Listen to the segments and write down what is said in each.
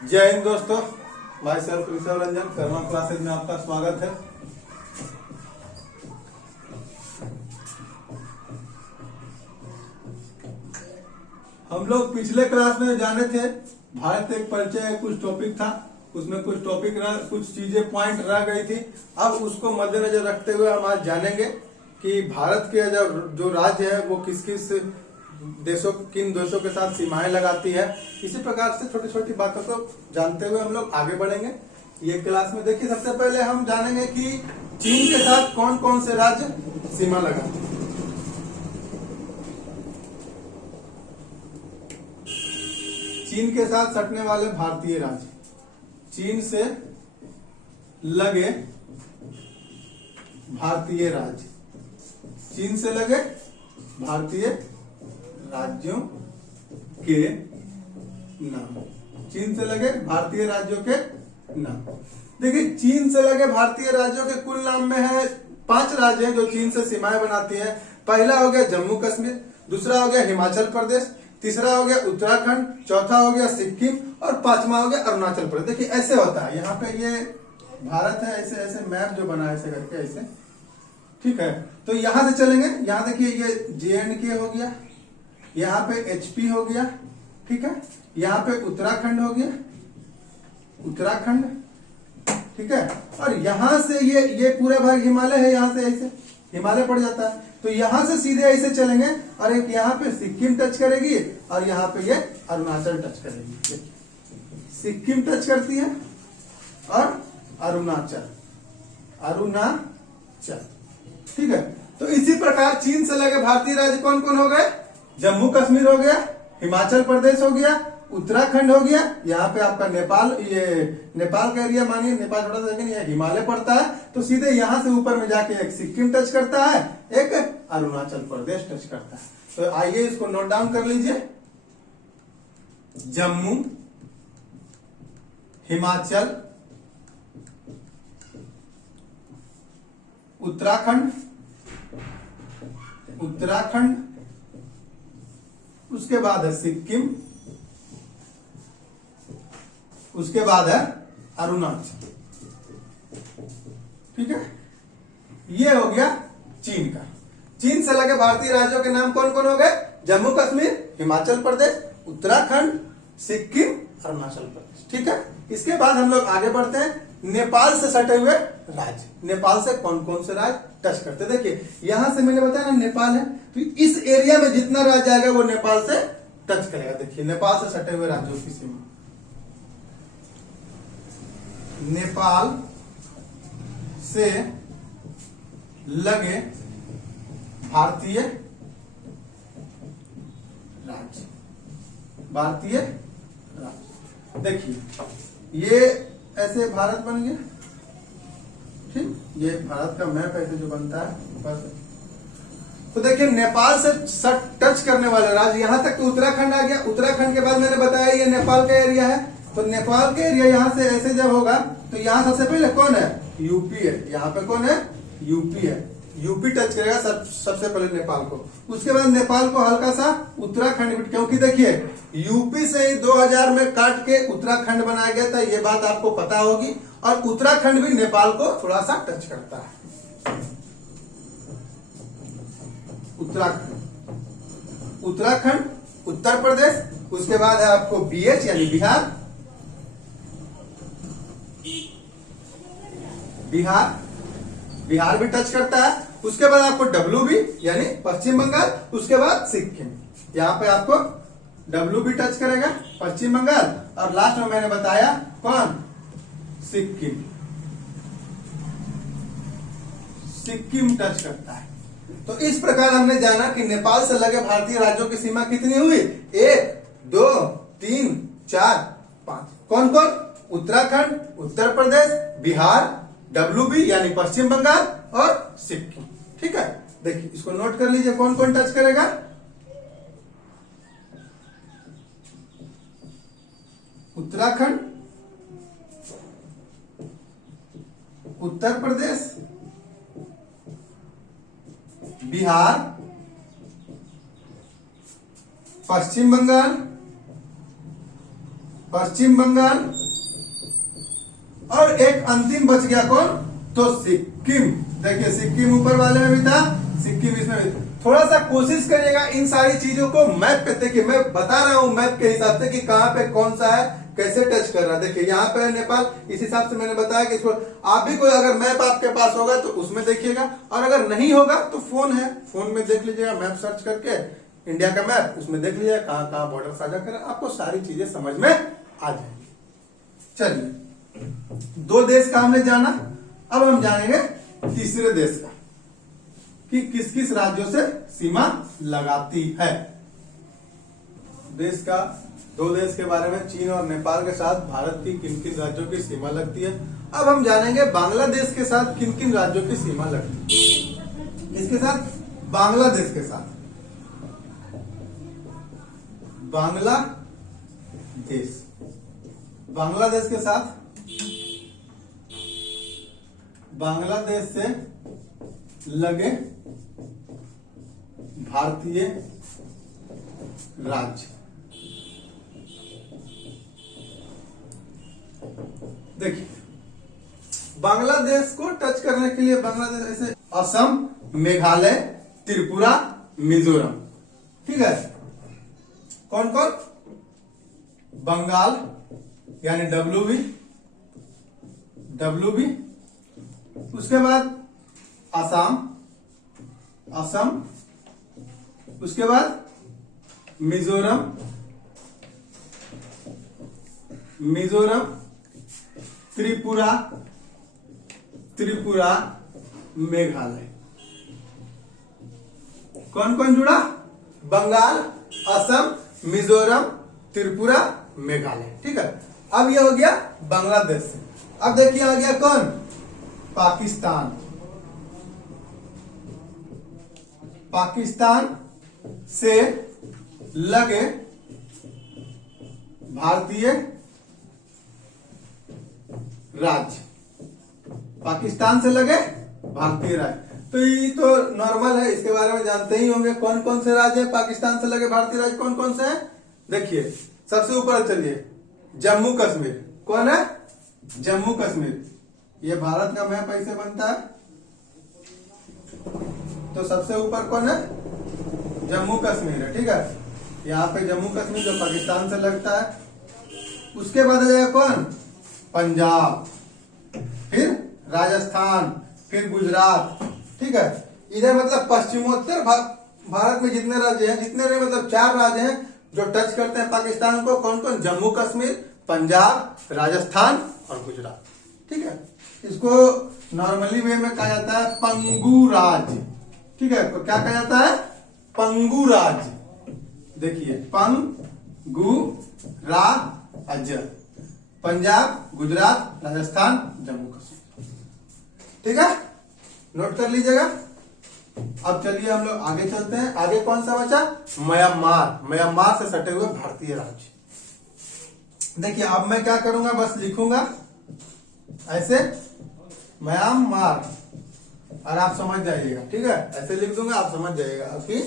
जय हिंद दोस्तों, my self Rishabh Ranjan Karma classes में आपका स्वागत है। हम लोग पिछले क्लास में जाने थे भारत एक परिचय, कुछ टॉपिक था उसमें, कुछ चीजें पॉइंट रह गई थी। अब उसको मद्देनजर रखते हुए हम आज जानेंगे कि भारत के जो राज्य है वो किस किस किन देशों के साथ सीमाएं लगाती है। इसी प्रकार से छोटी छोटी बातों को जानते हुए हम लोग आगे बढ़ेंगे ये क्लास में। देखिए, सबसे पहले हम जानेंगे कि चीन के साथ कौन कौन से राज्य सीमा लगाते हैं। चीन के साथ सटने वाले भारतीय राज्य, चीन से लगे भारतीय राज्य, चीन से लगे भारतीय राज्यों के नाम, चीन से लगे भारतीय राज्यों के नाम। देखिए, चीन से लगे भारतीय राज्यों के कुल नाम में है 5 राज्य हैं जो चीन से सीमाएं बनाती हैं। पहला हो गया जम्मू कश्मीर, दूसरा हो गया हिमाचल प्रदेश, तीसरा हो गया उत्तराखंड, चौथा हो गया सिक्किम और 5वां हो गया अरुणाचल प्रदेश। देखिए, ऐसे होता है, यहाँ पे ये भारत है, ऐसे ऐसे मैप जो बना है ऐसे करके, ऐसे, ठीक है। तो यहां से चलेंगे, यहाँ देखिए ये JNK हो गया, यहाँ पे HP हो गया, ठीक है। यहाँ पे उत्तराखंड हो गया, उत्तराखंड, ठीक है। और यहां से ये पूरा भाग हिमालय है, यहां से ऐसे हिमालय पड़ जाता है। तो यहां से सीधे ऐसे चलेंगे और एक यहाँ पे सिक्किम टच करेगी और यहाँ पे ये अरुणाचल टच करेगी। सिक्किम टच करती है और अरुणाचल, ठीक है। तो इसी प्रकार चीन से लगे भारतीय राज्य कौन कौन हो गए? जम्मू कश्मीर हो गया, हिमाचल प्रदेश हो गया, उत्तराखंड हो गया, यहाँ पे आपका नेपाल, ये नेपाल का एरिया मानिए, नेपाल थोड़ा सा लेकिन ये हिमालय पड़ता है, तो सीधे यहाँ से ऊपर में जाके एक सिक्किम टच करता है, एक अरुणाचल प्रदेश टच करता है। तो आइए इसको नोट डाउन कर लीजिए। जम्मू, हिमाचल, उत्तराखंड, उसके बाद है सिक्किम, उसके बाद है अरुणाचल, ठीक है। ये हो गया चीन का। चीन से लगे भारतीय राज्यों के नाम कौन कौन हो गए? जम्मू कश्मीर, हिमाचल प्रदेश, उत्तराखंड, सिक्किम, अरुणाचल प्रदेश, ठीक है। इसके बाद हम लोग आगे बढ़ते हैं। नेपाल से सटे हुए राज्य, नेपाल से कौन कौन से राज्य टच करते हैं? देखिए, यहां से मैंने बताया ना नेपाल है, तो इस एरिया में जितना राज्य आएगा वो नेपाल से टच करेगा। देखिए, नेपाल से सटे हुए राज्यों की सीमा, नेपाल से लगे भारतीय राज्य, देखिए ये ऐसे भारत बन गया, ठीक। ये भारत का मैप ऐसे जो बनता है बस। तो देखिए, नेपाल से टच करने वाले राज्य, यहां तक तो उत्तराखंड आ गया। उत्तराखंड के बाद मैंने बताया ये नेपाल का एरिया है, तो नेपाल के एरिया यहां से ऐसे जब होगा तो यहां सबसे पहले कौन है? यूपी है। यहाँ पे कौन है? यूपी है। यूपी टच करेगा सबसे पहले नेपाल को। उसके बाद नेपाल को हल्का सा उत्तराखंड, क्योंकि देखिए यूपी से ही 2000 में काट के उत्तराखंड बनाया गया था, ये बात आपको पता होगी। और उत्तराखंड भी नेपाल को थोड़ा सा टच करता है। उत्तराखंड, उत्तर प्रदेश, उसके बाद है आपको BH यानी बिहार भी टच करता है। उसके बाद आपको WB यानी पश्चिम बंगाल, उसके बाद सिक्किम, यहाँ पे आपको WB टच करेगा, पश्चिम बंगाल। और लास्ट में मैंने बताया कौन? सिक्किम टच करता है। तो इस प्रकार हमने जाना कि नेपाल से लगे भारतीय राज्यों की सीमा कितनी हुई? 1, 2, 3, 4, 5। कौन कौन? उत्तराखंड, उत्तर प्रदेश, बिहार, WB यानी पश्चिम बंगाल और सिक्किम, ठीक है। देखिए, इसको नोट कर लीजिए, कौन कौन टच करेगा? उत्तराखंड, उत्तर प्रदेश, बिहार, पश्चिम बंगाल पश्चिम बंगाल, और एक अंतिम बच गया कौन, तो सिक्किम। देखिए सिक्किम ऊपर वाले में भी था, सिक्किम इसमें भी था। थोड़ा सा कोशिश करिएगा इन सारी चीजों को मैप पे, देखिए मैं बता रहा हूं मैप के हिसाब से कि कहां पे कौन सा है, कैसे टच कर रहा है। देखिए यहाँ पे नेपाल, इस हिसाब से मैंने बताया कि इसको आप भी कोई अगर मैप आपके पास होगा तो उसमें देखिएगा, और अगर नहीं होगा तो फोन है, फोन में देख लीजिएगा, मैप सर्च करके इंडिया का मैप, उसमें देख लीजिएगा कहाँ कहाँ बॉर्डर साझा कर, आपको सारी चीजें समझ में आ जाएगी। चलिए 2 देश का हमने जाना, अब हम जानेंगे तीसरे देश का कि किस किस राज्यों से सीमा लगाती है। देश का 2 देश के बारे में, चीन और नेपाल के साथ भारत की किन किन राज्यों की सीमा लगती है। अब हम जानेंगे बांग्लादेश के साथ किन किन राज्यों की सीमा लगती है। इसके साथ बांग्लादेश के साथ, बांग्लादेश, बांग्लादेश के साथ, बांग्लादेश से लगे भारतीय राज्य। देखिए बांग्लादेश को टच करने के लिए बांग्लादेश ऐसे असम, मेघालय, त्रिपुरा, मिजोरम, ठीक है। कौन कौन, बंगाल यानी डब्ल्यूबी, उसके बाद असम, उसके बाद मिजोरम, त्रिपुरा, मेघालय। कौन कौन जुड़ा, बंगाल, असम, मिजोरम, त्रिपुरा, मेघालय, ठीक है। अब ये हो गया बांग्लादेश से। अब देखिए आ गया कौन, पाकिस्तान, पाकिस्तान से लगे भारतीय राज्य, पाकिस्तान से लगे भारतीय राज्य। तो ये तो नॉर्मल है, इसके बारे में जानते ही होंगे कौन कौन से राज्य है पाकिस्तान से लगे भारतीय राज्य, कौन कौन से हैं। देखिए सबसे ऊपर चलिए, जम्मू कश्मीर। कौन है, जम्मू कश्मीर। ये भारत का मैप ऐसे बनता है, तो सबसे ऊपर कौन है, जम्मू कश्मीर है, ठीक है। यहाँ पे जम्मू कश्मीर जो पाकिस्तान से लगता है। उसके बाद आ जाएगा कौन, पंजाब, फिर राजस्थान, फिर गुजरात, ठीक है। इधर मतलब पश्चिमोत्तर भारत में जितने राज्य हैं, जितने नहीं मतलब 4 राज्य हैं जो टच करते हैं पाकिस्तान को। कौन कौन, जम्मू कश्मीर, पंजाब, राजस्थान और गुजरात, ठीक है। इसको नॉर्मली वे में कहा जाता है पंगु राज्य, ठीक है। तो क्या कहा जाता है, पंगु राज्य। देखिए पंगु राज्य, पंजाब, गुजरात, राजस्थान, जम्मू कश्मीर, ठीक है। नोट कर लीजिएगा। अब चलिए हम लोग आगे चलते हैं। आगे कौन सा बचा, म्यांमार, म्यांमार से सटे हुए भारतीय राज्य। देखिए अब मैं क्या करूंगा, बस लिखूंगा ऐसे म्यांमार और आप समझ जाइएगा, ठीक है। ऐसे लिख दूंगा, आप समझ जाइएगा अभी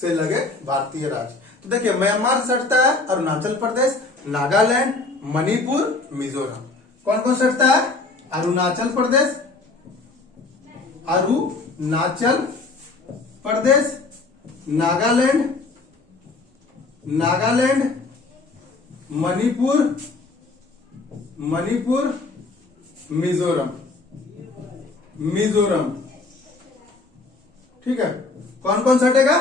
से लगे भारतीय राज्य। तो देखिए म्यांमार से सटता है अरुणाचल प्रदेश, नागालैंड, मणिपुर, मिजोरम। कौन कौन सटता है, अरुणाचल प्रदेश, नागालैंड, मणिपुर, मिजोरम, ठीक है। कौन कौन सटेगा,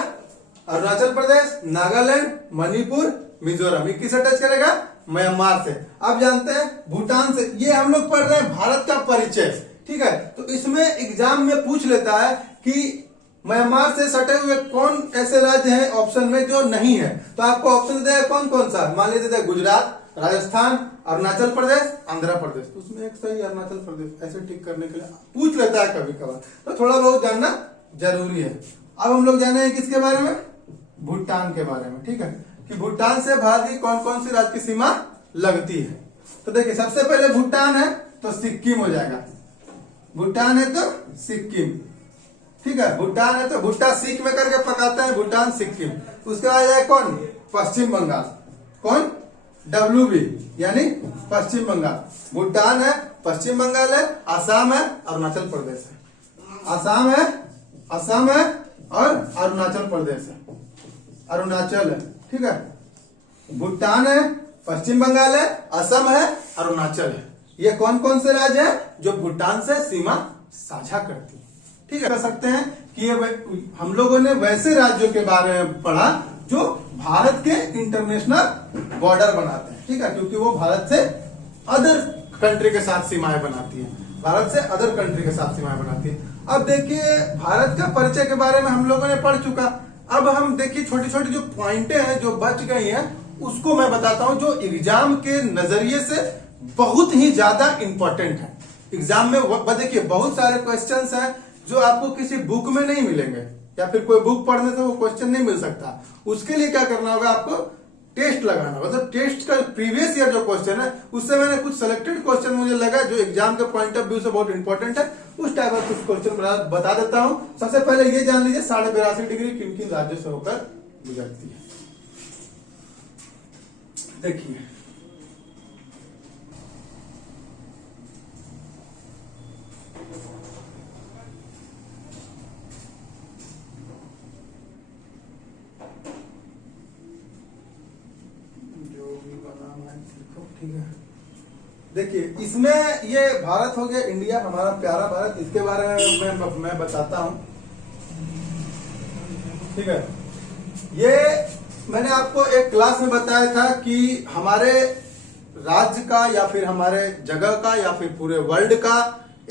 अरुणाचल प्रदेश, नागालैंड, मणिपुर, मिजोरम। ये किसे टच करेगा, म्यांमार से। अब जानते हैं भूटान से। ये हम लोग पढ़ रहे हैं भारत का परिचय, ठीक है। तो इसमें एग्जाम में पूछ लेता है कि म्यांमार से सटे हुए कौन ऐसे राज्य हैं ऑप्शन में जो नहीं है। तो आपको ऑप्शन देगा कौन कौन सा, मान लीजिए गुजरात, राजस्थान, अरुणाचल प्रदेश, आंध्र प्रदेश। तो उसमें एक सही अरुणाचल प्रदेश ऐसे टिक करने के लिए पूछ लेता है कभी कभार, तो थोड़ा बहुत जानना जरूरी है। अब हम लोग जाने हैं किसके बारे में, भूटान के बारे में, ठीक है। कि भूटान से भारत की कौन कौन सी राज्य की सीमा लगती है। तो देखिए सबसे पहले भूटान है तो सिक्किम हो जाएगा, भूटान है तो सिक्किम, ठीक है। भूटान है तो भुट्टा सीख में करके पकाते हैं, भूटान सिक्किम। उसके बाद जाए कौन, पश्चिम बंगाल। कौन, WB यानी पश्चिम बंगाल। भूटान है, पश्चिम बंगाल है, आसाम है, अरुणाचल प्रदेश है। आसाम है और अरुणाचल प्रदेश है, अरुणाचल है, ठीक है। भूटान है, पश्चिम बंगाल है, असम है, अरुणाचल है। ये कौन कौन से राज्य हैं जो भूटान से सीमा साझा करती है, ठीक है। कह सकते हैं कि ये हम लोगों ने वैसे राज्यों के बारे में पढ़ा जो भारत के इंटरनेशनल बॉर्डर बनाते हैं, ठीक है, क्योंकि वो भारत से अदर कंट्री के साथ सीमाएं बनाती है, भारत से अदर कंट्री के साथ सीमाएं बनाती है। अब देखिए भारत का परिचय के बारे में हम लोगों ने पढ़ चुका। अब हम देखिए छोटी छोटी जो पॉइंटें हैं जो बच गई हैं उसको मैं बताता हूं, जो एग्जाम के नजरिए से बहुत ही ज्यादा इंपॉर्टेंट है। एग्जाम में देखिए बहुत सारे क्वेश्चंस हैं जो आपको किसी बुक में नहीं मिलेंगे या फिर कोई बुक पढ़ने से वो क्वेश्चन नहीं मिल सकता। उसके लिए क्या करना होगा, आपको टेस्ट लगाना होगा। मतलब टेस्ट का प्रीवियस ईयर जो क्वेश्चन है उससे मैंने कुछ सिलेक्टेड क्वेश्चन मुझे लगा जो एग्जाम के पॉइंट ऑफ व्यू से बहुत इंपॉर्टेंट है, उस टाइप का कुछ क्वेश्चन बता देता हूं। सबसे पहले ये जान लीजिए 82.5 डिग्री किन किन राज्यों से होकर गुजरती है। देखिए ठीक है, देखिए इसमें ये भारत हो गया, इंडिया हमारा प्यारा भारत, इसके बारे में मैं बताता हूं, ठीक है। ये मैंने आपको एक क्लास में बताया था कि हमारे राज्य का या फिर हमारे जगह का या फिर पूरे वर्ल्ड का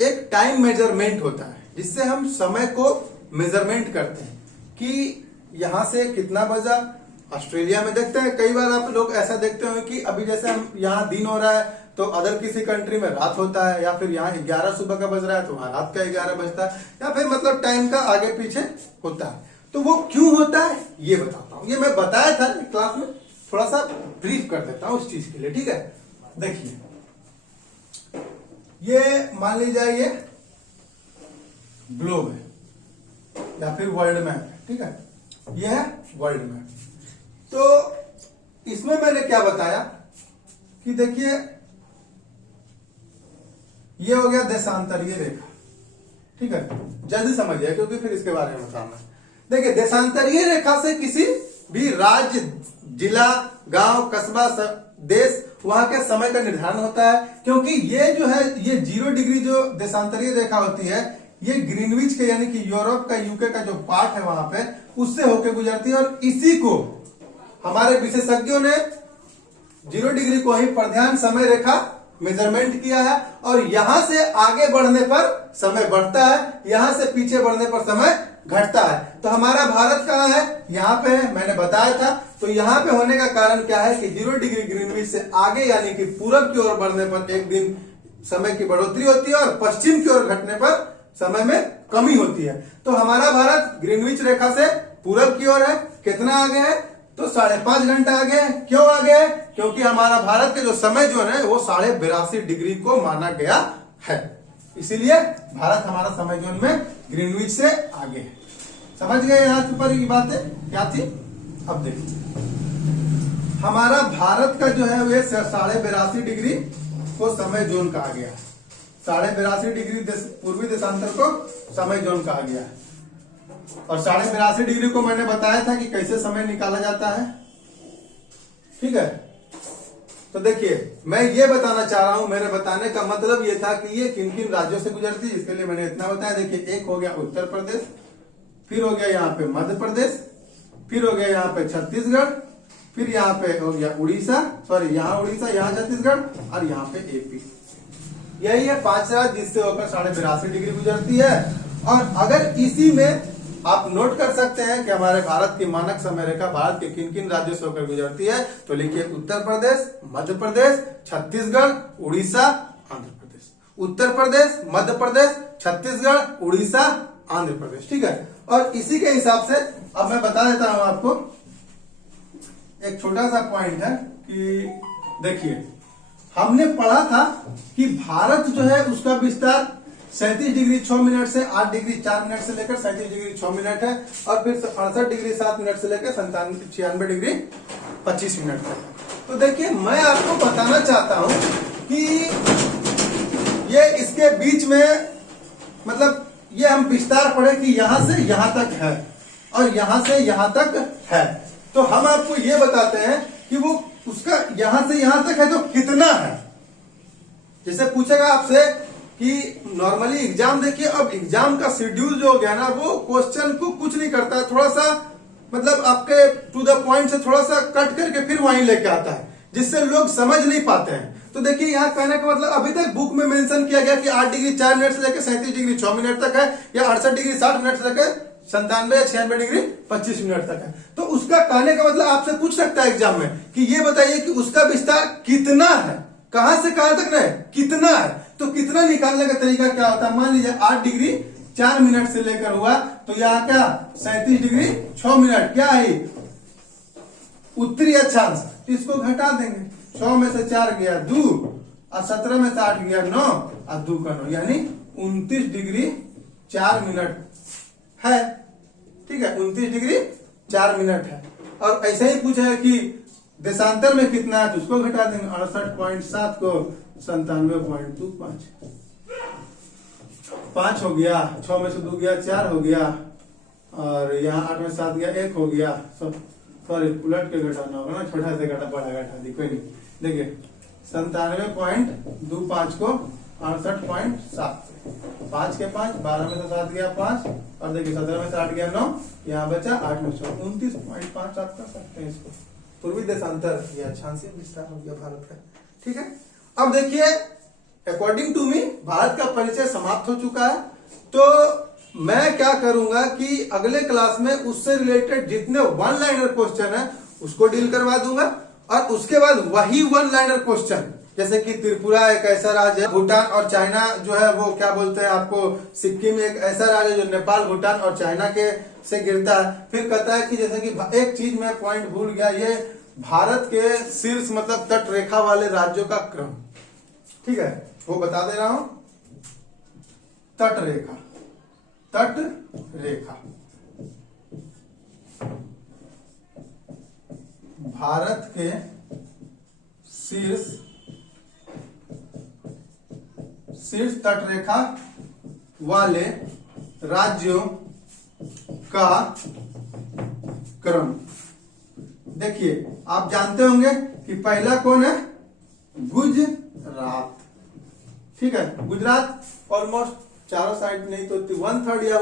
एक टाइम मेजरमेंट होता है जिससे हम समय को मेजरमेंट करते हैं कि यहां से कितना बजा। ऑस्ट्रेलिया में देखते हैं कई बार आप लोग ऐसा देखते हो कि अभी जैसे हम यहाँ दिन हो रहा है तो अदर किसी कंट्री में रात होता है, या फिर यहाँ 11 सुबह का बज रहा है तो वहां रात का 11 बजता है, या फिर मतलब टाइम का आगे पीछे होता है। तो वो क्यों होता है ये बताता हूँ। ये मैं बताया था क्लास में, थोड़ा सा ब्रीफ कर देता हूँ उस चीज के लिए, ठीक है। देखिए ये मान लीजिए ये ग्लोब है या फिर वर्ल्ड मैप है, ठीक है, ये है वर्ल्ड मैप। तो इसमें मैंने क्या बताया कि देखिए ये हो गया देशांतरीय रेखा, ठीक है, जल्दी समझिए क्योंकि फिर इसके बारे में बताऊंगा। देखिए देशांतरीय रेखा से किसी भी राज्य, जिला, गांव, कस्बा, देश वहां के समय का निर्धारण होता है, क्योंकि ये जो है ये 0 डिग्री जो देशांतरीय रेखा होती है ये ग्रीनविच के यानी कि यूरोप का, यूके का जो पार्ट है वहां पे उससे होकर गुजरती है, और इसी को हमारे विशेषज्ञों ने 0 डिग्री को ही प्रधान समय रेखा मेजरमेंट किया है। और यहां से आगे बढ़ने पर समय बढ़ता है, यहां से पीछे बढ़ने पर समय घटता है। तो हमारा भारत कहां है, यहाँ पे है, मैंने बताया था। तो यहाँ पे होने का कारण क्या है कि 0 डिग्री ग्रीनविच से आगे यानी कि पूरब की ओर बढ़ने पर एक दिन समय की बढ़ोतरी होती है और पश्चिम की ओर घटने पर समय में कमी होती है। तो हमारा भारत ग्रीनविच रेखा से पूरब की ओर है, कितना आगे है तो 5.5 घंटा आगे है। क्यों आगे है, क्योंकि हमारा भारत के जो समय जो है वो 82.5 डिग्री को माना गया है, इसीलिए भारत हमारा समय जोन में ग्रीनविच से आगे है। समझ गए यहाँ पर ये बातें क्या थी। अब देखिए हमारा भारत का जो है वे 82.5 डिग्री को समय जोन कहा गया है, 82.5 डिग्री पूर्वी देशांतर को समय जोन कहा गया है। और 82.5 डिग्री को मैंने बताया था कि कैसे समय निकाला जाता है, ठीक है। तो देखिए मैं ये बताना चाह रहा हूं, मेरे बताने का मतलब ये था कि ये किन किन राज्यों से गुजरती है, इसके लिए मैंने इतना बताया। देखिए एक हो गया उत्तर प्रदेश, फिर हो गया यहाँ पे मध्य प्रदेश, फिर हो गया यहाँ पे छत्तीसगढ़, फिर यहाँ पे हो गया उड़ीसा, सॉरी यहाँ उड़ीसा, यहाँ छत्तीसगढ़ और यहाँ पे एपी। यही है 5 राज्य जिससे होकर 82.5 डिग्री गुजरती है। और अगर इसी में आप नोट कर सकते हैं कि हमारे भारत की मानक समय रेखा भारत के किन किन राज्यों से होकर गुजरती है, तो लिखिए उत्तर प्रदेश, मध्य प्रदेश, छत्तीसगढ़, उड़ीसा, आंध्र प्रदेश। उत्तर प्रदेश, मध्य प्रदेश, छत्तीसगढ़, उड़ीसा, आंध्र प्रदेश, ठीक है। और इसी के हिसाब से अब मैं बता देता हूं आपको एक छोटा सा पॉइंट है कि देखिए हमने पढ़ा था कि भारत जो है उसका विस्तार 37 डिग्री 6 मिनट से 8 डिग्री 4 मिनट से लेकर 37 डिग्री 6 मिनट है, और फिर 68 डिग्री 7 मिनट से लेकर 96 डिग्री 25 मिनट तक। तो तो देखिए मैं आपको बताना चाहता हूं कि ये इसके बीच में मतलब ये हम विस्तार पढ़े कि यहां से यहां तक है और यहां से यहां तक है, तो हम आपको ये बताते हैं कि वो उसका यहां से यहां तक है तो कितना है। जैसे पूछेगा आपसे कि नॉर्मली एग्जाम देखिए, अब एग्जाम का शेड्यूल जो हो गया ना वो क्वेश्चन को कुछ नहीं करता है, थोड़ा सा मतलब आपके टू द पॉइंट से थोड़ा सा कट करके फिर वहीं लेके आता है, जिससे लोग समझ नहीं पाते हैं। तो देखिए यहाँ कहने का मतलब अभी तक बुक में मेंशन किया गया कि 8 डिग्री 4 मिनट से लेकर 37 डिग्री 6 मिनट तक है, या 68 डिग्री 60 मिनट से लेकर 97 या 96 डिग्री 25 मिनट तक है। तो उसका कहने का मतलब आपसे पूछ सकता है एग्जाम में कि ये बताइए कि उसका विस्तार कितना है, कहां से कहां तक रहे, कितना है। तो कितना निकालने का तरीका क्या होता है, मान लीजिए 8 डिग्री 4 मिनट से लेकर हुआ तो यहाँ क्या 37 डिग्री 6 मिनट क्या है उत्तरी अक्षांश, इसको घटा देंगे। 6 में से 4 गया 2 और 17 में से 8 गया 9 और 2 का 9 यानी 29 डिग्री 4 मिनट है। ठीक है, 29 डिग्री 4 मिनट है। और ऐसे ही पूछा है कि देशांतर में कितना है तो उसको घटा देंगे, 68.7 को 97.25 5 हो गया, 6 में से 2 गया 4 हो गया, और यहाँ 8 में 7 गया 1 हो गया, सॉरी उलट के घटाना होगा ना, छोटा से घटा बड़ा घटा दी कोई नहीं। देखिए 97.25 को 68.7 से 5 के 5 12 में से 7 गया 5, और देखिए 17 में से 8 गया 9, यहाँ बचा 8 में 6 29.5 आप कर सकते हैं इसको। पूर्वी देशांतर या अक्षांशीय विस्तार हो गया भारत का। ठीक है, अब देखिए अकॉर्डिंग टू मी भारत का परिचय समाप्त हो चुका है। तो मैं क्या करूंगा कि अगले क्लास में उससे रिलेटेड जितने वन लाइनर क्वेश्चन है उसको डील करवा दूंगा, और उसके बाद वही वन लाइनर क्वेश्चन जैसे कि त्रिपुरा एक ऐसा राज्य है, भूटान और चाइना जो है वो क्या बोलते हैं आपको, सिक्किम एक ऐसा राज्य जो नेपाल भूटान और चाइना के से गिरता है। फिर कहता है कि जैसे कि एक चीज मैं पॉइंट भूल गया, ये भारत के शीर्ष मतलब तट रेखा वाले राज्यों का क्रम, ठीक है वो बता दे रहा हूं। तट रेखा, तट रेखा भारत के शीर्ष तट रेखा वाले राज्यों का क्रम। देखिए आप जानते होंगे कि पहला कौन है, गुजरात। ठीक है, गुजरात ऑलमोस्ट चारों साइड नहीं तो 1/3 या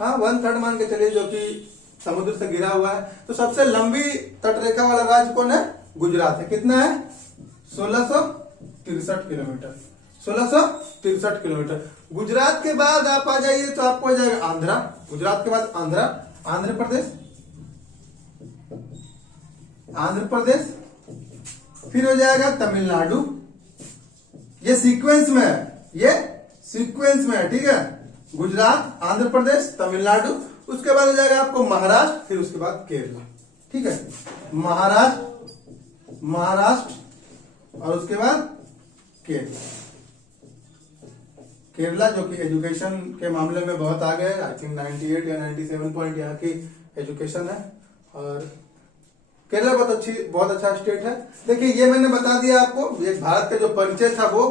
1/3 मान के चलिए जो कि समुद्र से घिरा हुआ है। तो सबसे लंबी तटरेखा वाला राज्य कौन है, गुजरात है। कितना है 1663 किलोमीटर, 1663 किलोमीटर। गुजरात के बाद आप आ जाइए तो आपको हो जाएगा आंध्रा, गुजरात के बाद आंध्रा, आंध्र प्रदेश, आंध्र प्रदेश, फिर हो जाएगा तमिलनाडु। ये सीक्वेंस में है, ये सीक्वेंस में है। ठीक है, गुजरात, आंध्र प्रदेश, तमिलनाडु, उसके बाद हो जाएगा आपको महाराष्ट्र, फिर उसके बाद केरला। ठीक है, महाराष्ट्र और उसके बाद केरला। केरला जो कि एजुकेशन के मामले में बहुत आगे है, आई थिंक 98 या 97 पॉइंट यहाँ की एजुकेशन है, और केरला बहुत अच्छा स्टेट है। देखिए ये मैंने बता दिया आपको, ये भारत का जो परिचय था वो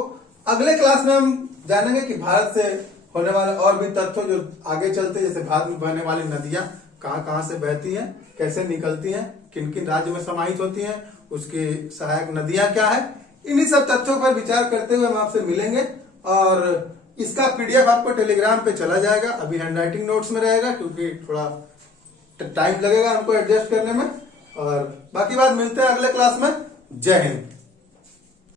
अगले क्लास में हम जानेंगे कि भारत से होने वाले और भी तथ्यों जो आगे चलते, जैसे भारत में बहने वाली नदियां कहाँ कहाँ से बहती हैं, कैसे निकलती हैं, किन किन राज्य में समाहित होती हैं, उसकी सहायक नदियां क्या है, इन्हीं सब तथ्यों पर विचार करते हुए हम आपसे मिलेंगे। और इसका पीडीएफ आपको टेलीग्राम पे चला जाएगा, अभी हैंडराइटिंग नोट्स में रहेगा क्योंकि थोड़ा टाइम लगेगा हमको एडजस्ट करने में। और बाकी बात मिलते हैं अगले क्लास में। जय हिंद।